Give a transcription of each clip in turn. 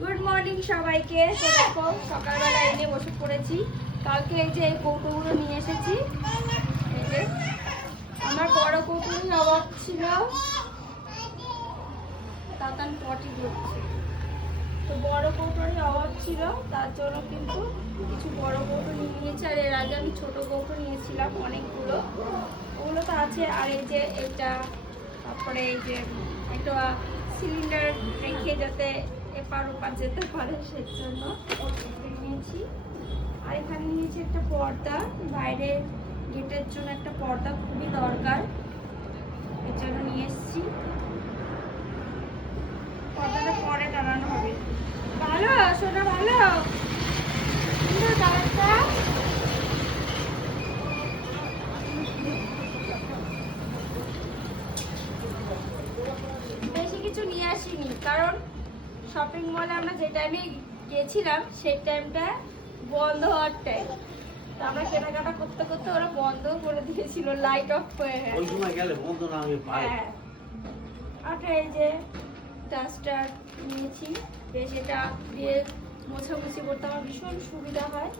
Good morning সবাইকে। তো দেখো সকালবেলা এনে বসে পড়েছি। কালকে এই যে এই কৌটোগুলো নিয়ে এসেছি। এই যে আমার বড় কৌটোর অভাব ছিল, তাতান পটি করছে, তো বড় কৌটোরই অভাব ছিল, তার জন্য কিন্তু কিছু বড় কৌটো নিয়ে নিয়েছি। আর এর আগে আমি ছোট কৌটো নিয়েছিলাম অনেকগুলো, ওগুলো তো আছে। আর এই যে এটা, তারপরে এই যে একটা সিলিন্ডার রেখে যাতে এপার ওপার যেতে পারে সেই জন্য নিয়েছি। আর এখানে নিয়েছি একটা পর্দা, বাইরে গেটের জন্য একটা পর্দা খুবই দরকার, এর জন্য নিয়ে এসেছি। পর্দাটা পরে টানানো হবে। ভালো সোনা, ভালো সুন্দর কালারটা। বেশি কিছু নিয়ে আসিনি, কারণ শপিং মলে আমরা যে টাইমে গেছিলাম সেই টাইমটা বন্ধ হওয়ার টাইম, তো আমরা কেনাকাটা করতে করতে ওরা বন্ধ করে দিয়েছিল, লাইট অফ হয়ে ওই সময় গেলে বন্ধ না হয়ে পায়। হ্যাঁ। আর এই যে ডাস্টার নিয়েছি, বেশ এটা দিয়ে মোছামুছি করতে আমার ভীষণ সুবিধা হয়।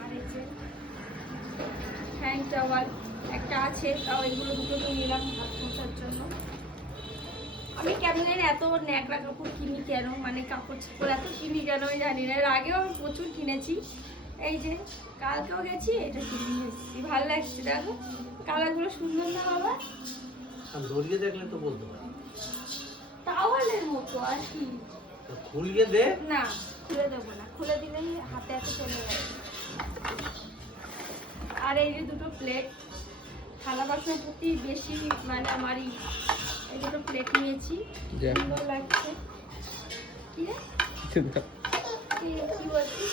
আর এই যে হ্যান্ড টাওয়াল একটা আছে, তাও এগুলো দুটো নিয়ে নিলাম হাত মোছার জন্য। আমি কেন জানি এত ন্যাকড়া কাপড় কিনি কেন, মানে কাপড় চাপড় এত কিনি কেন আমি জানি না। এর আগেও আমি প্রচুর কিনেছি। এই যে কালকেও গেছি, এটা কিনে নিয়ে এসেছি, ভালো লাগছে। দেখো কালারগুলো সুন্দর না বাবা? ধরিয়ে দেখলে তো বলতে পারি। টাওয়ালের মতো আর কি। খুলিয়ে দে না খুলে দেবো না, খুলে দিলেই হাতে হাতে চলে যাবে। আর এই যে দুটো প্লেট, থালা বাসনের প্রতি বেশি মানে আমারই। এই দুটো প্লেট নিয়েছি, সুন্দর লাগছে। কি রে? কি বলছিস?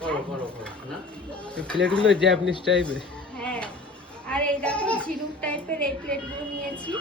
করো করো করো না, প্লেটগুলো জাপানিজ টাইপের। হ্যাঁ, আর এই দেখো ঝিনুক টাইপের এই প্লেটগুলো নিয়েছি।